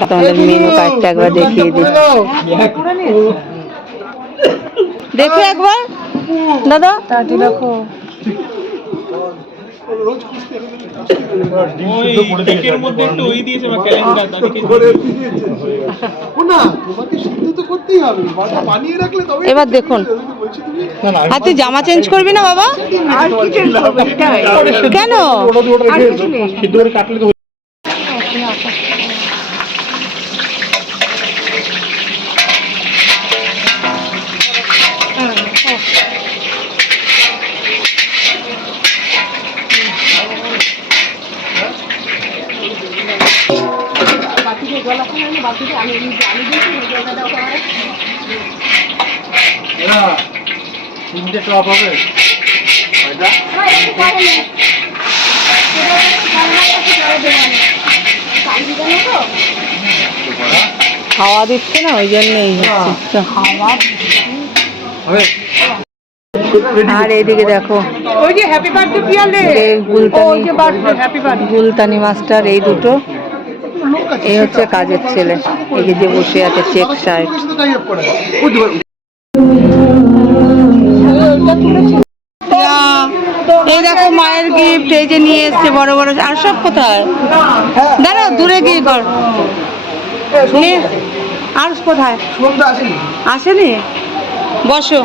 তোমাদের মেনু কার্ডটা একবার দেখিয়ে দিই দেখো একবার। দাদা? তবে এবার দেখুন। আর তুই জামা চেঞ্জ করবি না বাবা? কেন? তিনটে টপ হবে। হাওয়া দিচ্ছে না ওই জন্যই আর। এইদিকে দেখো। ওই যে হ্যাপি বার্থডে পিয়ালে এই গুলতানি। হ্যাপি বার্থডে গুলতানি মাস্টার এই দুটো। এই হচ্ছে কাজের ছেলে এই যে বসে আছে চেক করে এই দেখো মায়ের গিফট এই যে নিয়ে এসছে বড় বড়, আর সব কোথায়? দাঁড়া দূরে গিয়ে কর। আর কোথায়? আসেনি? বসো।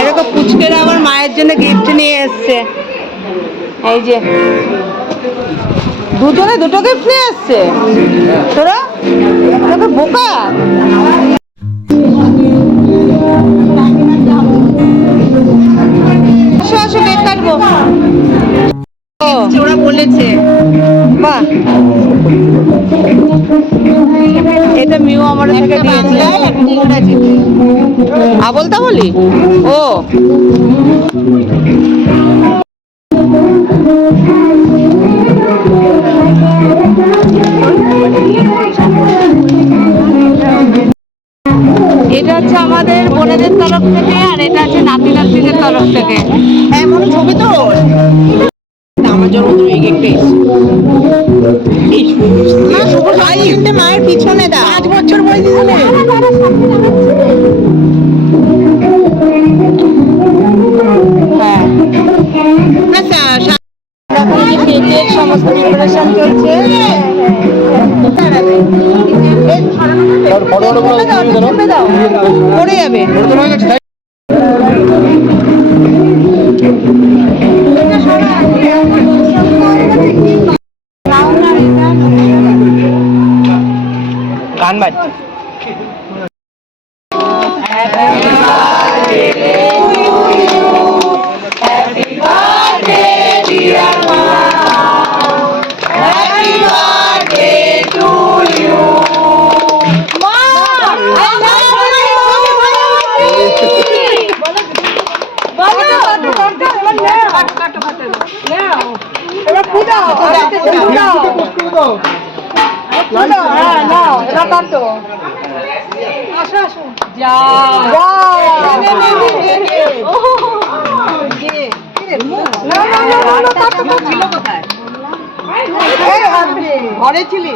এরকম পুচকেরা আবার মায়ের জন্য গিফট নিয়ে এসছে। এই যে দুজনে দুটো গিফট নিয়ে এসছে। তোরা? তোরা বোকা? আসো আসো কেক কাটবো। ওরা বলেছে। বাহ। এটা মিউ আমার থেকে দিয়েছে। আবল তাবলি ও। এটা হচ্ছে আমাদের বোনেদের তরফ থেকে আর এটা হচ্ছে নাতি নাতিদের তরফ থেকে। হ্যাঁ মনে ছবি তো। আমার জন্য মায়ের পিছনে দা পাঁচ বছর বয়স চলছে পড়ে যাবে। গান বাজছে ঘরে ছিলি?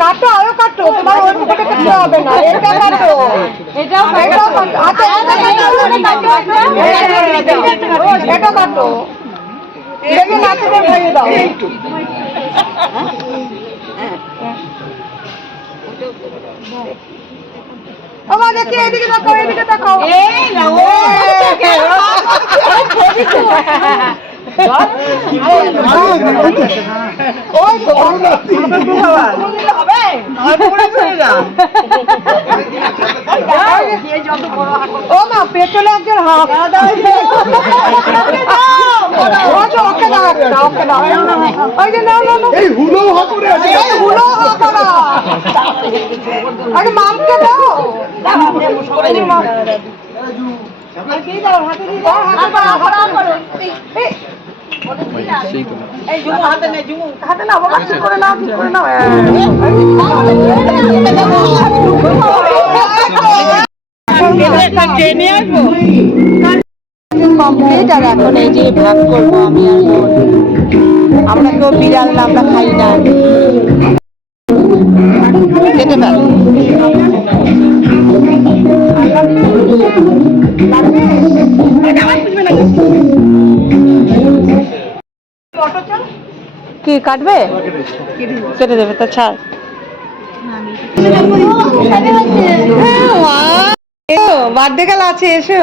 কাটো আরও কাটো তোমার ওই মুখটা কাটতে হবে না এটা কাটো এটাও আচ্ছা এটা আমা দেখি এদিকে তাকাও এদিকে তাকাও এই না ও ওই তো। হবে ও মা পেট্রোলে একজন হাফ এই হুলো হা আছে হুলো হা আগে মামকে দাও ট্রেনে আসব কমপ্লিট আর এখন এই যে ভাগ করব আমি আর আমরা কেউ বিড়াল না আমরা খাই না। কেটে ফেল কি কাটবে? কেটে দেবে তো ছাড়। বার্থডে কাল আছে এসো।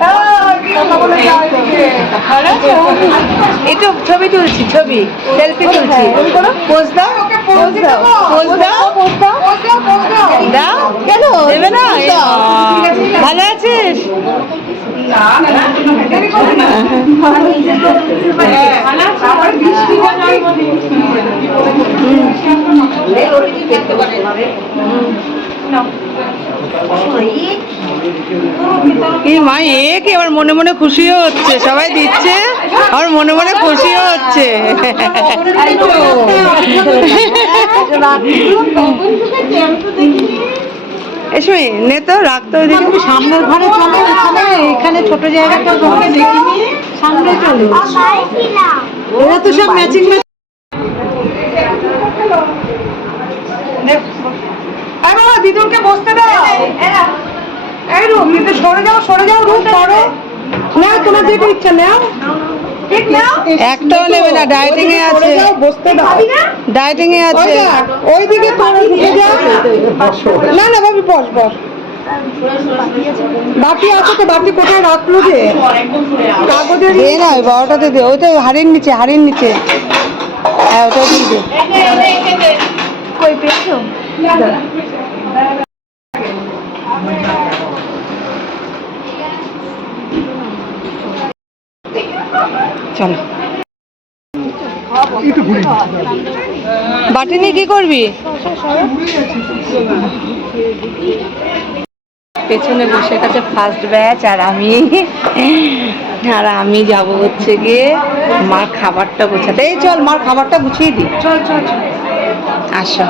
ও একটু ছবি তুলছি ছবি। সেলফি তুলছি। পোজ দাও পোজ দাও। পোজ দাও। দাও। কেন? দেবে না? ভালো আছিস? এই মা এ কি আমার মনে মনে খুশিও হচ্ছে? সবাই দিচ্ছে? আমার মনে মনে খুশিও হচ্ছে। এসমি নে তো রাখতো ওইদিকে সামনের ঘরে চলে, এখানে এখানে ছোট জায়গাটা ওখানে দেখিনি, সামনে চলে এরা তো সব ম্যাচিং দিদুনকে বসতে দাও। এই রুম সরে যাও সরে যাও রুম করো না তোমার যেটা ইচ্ছা, নাও। একটাও নেবে না ডায়েটিং এ আছে। বসতে দাও। ডায়েটিং এ আছে। ওই দিকে তোরা ঢুকে যাও। না না বাবু বস বস। বাটি আছে তো বাটি কোথায় রাখল যে? কাগজের দে না ওই বড়টাতে দে। ওই তো হাড়ির নিচে হাড়ির নিচে। হ্যাঁ ওটা দিয়ে দে। কই পেয়েছ? চলো। বাটি নিয়ে কি করবি? পেছনে বসে গেছে ফার্স্ট ব্যাচ আর আমি। আর আমি যাব হচ্ছে গিয়ে মার খাবারটা গুছাতে। এই চল মার খাবারটা গুছিয়ে দি। চল চল চল। আসো।